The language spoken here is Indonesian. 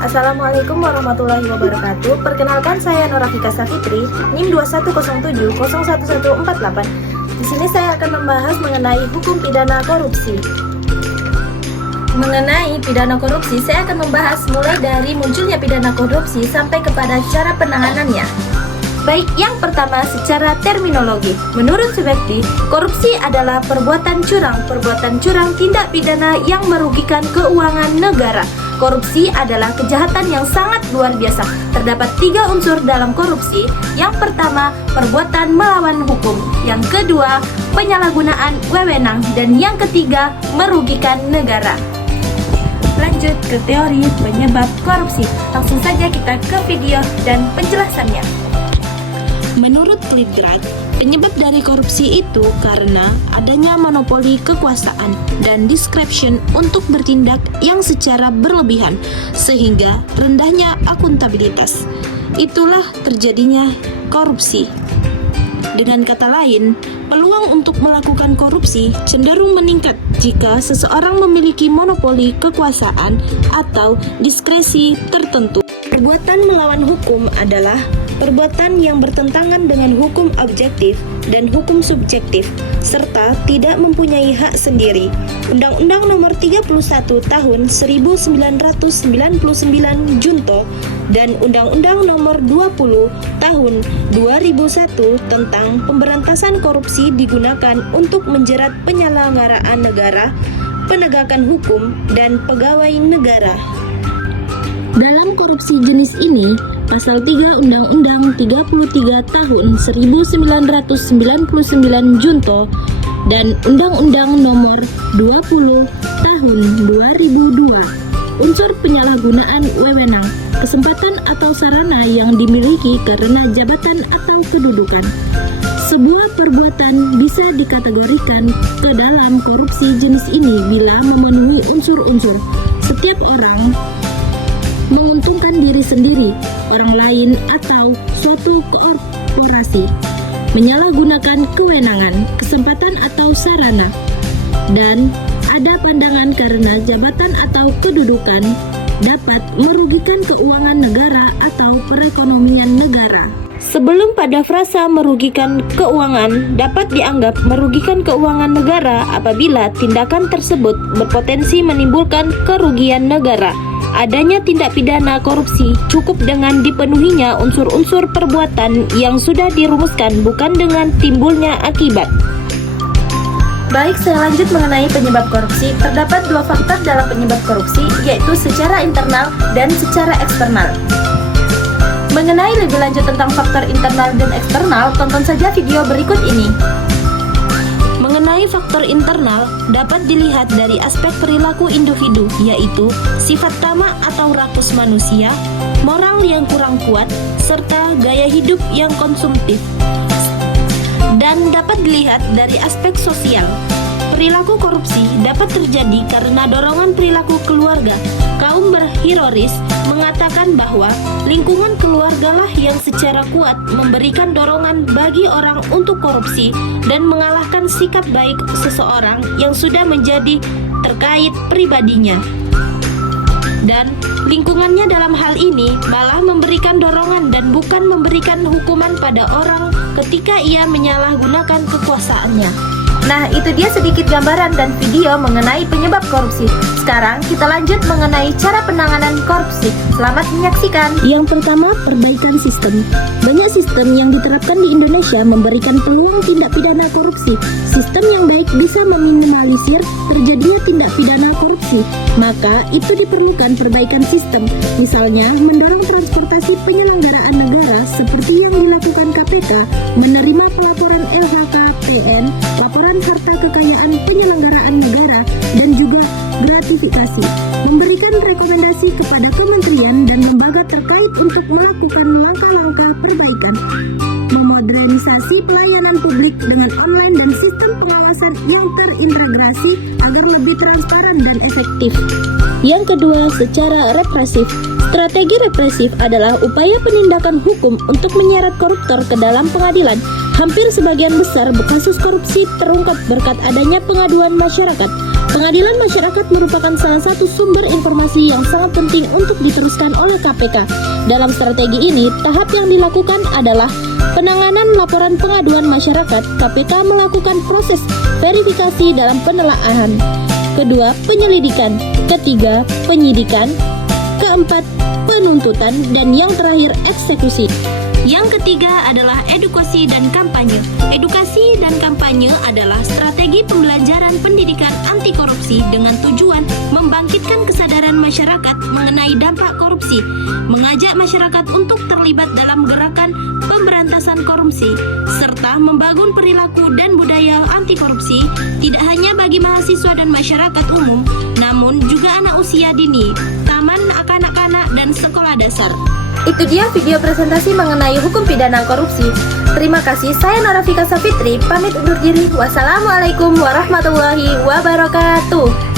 Assalamualaikum warahmatullahi wabarakatuh. Perkenalkan, saya Norafika Safitri, NIM 2107011148. Di sini saya akan membahas mengenai hukum pidana korupsi. Mengenai pidana korupsi, saya akan membahas mulai dari munculnya pidana korupsi sampai kepada cara penanganannya. Baik, yang pertama secara terminologi. Menurut Subekti, korupsi adalah perbuatan curang. Perbuatan curang tindak pidana yang merugikan keuangan negara. Korupsi adalah kejahatan yang sangat luar biasa. Terdapat 3 unsur dalam korupsi. Yang pertama, perbuatan melawan hukum. Yang kedua, penyalahgunaan wewenang. Dan yang ketiga, merugikan negara. Lanjut ke teori penyebab korupsi. Langsung saja kita ke video dan penjelasannya. Menurut Klitgrat, penyebab dari korupsi itu karena adanya monopoli kekuasaan dan discretion untuk bertindak yang secara berlebihan sehingga rendahnya akuntabilitas. Itulah terjadinya korupsi. Dengan kata lain, peluang untuk melakukan korupsi cenderung meningkat jika seseorang memiliki monopoli kekuasaan atau diskresi tertentu. Perbuatan melawan hukum adalah perbuatan yang bertentangan dengan hukum objektif dan hukum subjektif, serta tidak mempunyai hak sendiri. Undang-Undang Nomor 31 Tahun 1999 Junto dan Undang-Undang Nomor 20 Tahun 2001 tentang pemberantasan korupsi digunakan untuk menjerat penyelenggaraan negara, penegakan hukum, dan pegawai negara. Dalam korupsi jenis ini, Pasal 3 Undang-Undang 33 Tahun 1999 Junto dan Undang-Undang Nomor 20 Tahun 2002. Unsur penyalahgunaan wewenang, kesempatan atau sarana yang dimiliki karena jabatan atau kedudukan. Sebuah perbuatan bisa dikategorikan ke dalam korupsi jenis ini bila memenuhi unsur-unsur. Setiap orang menguntungkan diri sendiri, orang lain, atau suatu korporasi, menyalahgunakan kewenangan, kesempatan atau sarana, dan ada pandangan karena jabatan atau kedudukan dapat merugikan keuangan negara atau perekonomian negara. Sebelum pada frasa merugikan keuangan dapat dianggap merugikan keuangan negara apabila tindakan tersebut berpotensi menimbulkan kerugian negara. Adanya tindak pidana korupsi cukup dengan dipenuhinya unsur-unsur perbuatan yang sudah dirumuskan, bukan dengan timbulnya akibat. Baik, saya lanjut mengenai penyebab korupsi. Terdapat 2 faktor dalam penyebab korupsi, yaitu secara internal dan secara eksternal. Mengenai lebih lanjut tentang faktor internal dan eksternal, tonton saja video berikut ini. Mengenai faktor internal dapat dilihat dari aspek perilaku individu, yaitu sifat tamak atau rakus manusia, moral yang kurang kuat, serta gaya hidup yang konsumtif. Dan dapat dilihat dari aspek sosial. Perilaku korupsi dapat terjadi karena dorongan perilaku keluarga. Kaum berhierarkis mengatakan bahwa lingkungan keluargalah yang secara kuat memberikan dorongan bagi orang untuk korupsi dan mengalahkan sikap baik seseorang yang sudah menjadi terkait pribadinya. Dan lingkungannya dalam hal ini malah memberikan dorongan dan bukan memberikan hukuman pada orang ketika ia menyalahgunakan kekuasaannya. Nah, itu dia sedikit gambaran dan video mengenai penyebab korupsi. Sekarang kita lanjut mengenai cara penanganan korupsi. Selamat menyaksikan. Yang pertama, perbaikan sistem. Banyak sistem yang diterapkan di Indonesia memberikan peluang tindak pidana korupsi. Sistem yang baik bisa meminimalisir terjadinya tindak pidana korupsi. Maka itu diperlukan perbaikan sistem. Misalnya, mendorong transportasi penyelenggaraan negara seperti yang dilakukan KPK, menerima pelaporan LHKPN, laporan harta kekayaan penyelenggaraan negara, dan juga gratifikasi. Memberikan rekomendasi kepada kementerian dan lembaga terkait untuk melakukan langkah-langkah perbaikan. Memodernisasi pelayanan publik dengan online dan sistem pengawasan yang terintegrasi agar lebih transparan dan efektif. Yang kedua, secara represif. Strategi represif adalah upaya penindakan hukum untuk menyeret koruptor ke dalam pengadilan. Hampir sebagian besar kasus korupsi terungkap berkat adanya pengaduan masyarakat. Pengadilan masyarakat merupakan salah satu sumber informasi yang sangat penting untuk diteruskan oleh KPK. Dalam strategi ini, tahap yang dilakukan adalah penanganan laporan pengaduan masyarakat. KPK melakukan proses verifikasi dalam penelaahan. Kedua, penyelidikan. Ketiga, penyidikan. Keempat, penuntutan. Dan yang terakhir, eksekusi. Yang ketiga adalah edukasi dan kampanye. Edukasi dan kampanye adalah strategi pembelajaran pendidikan anti korupsi dengan tujuan membangkitkan kesadaran masyarakat mengenai dampak korupsi, mengajak masyarakat untuk terlibat dalam gerakan pemberantasan korupsi, serta membangun perilaku dan budaya anti korupsi tidak hanya bagi mahasiswa dan masyarakat umum, namun juga anak usia dini, taman kanak-kanak dan sekolah dasar. Itu dia video presentasi mengenai hukum pidana korupsi. Terima kasih, saya Norafika Safitri, pamit undur diri. Wassalamualaikum warahmatullahi wabarakatuh.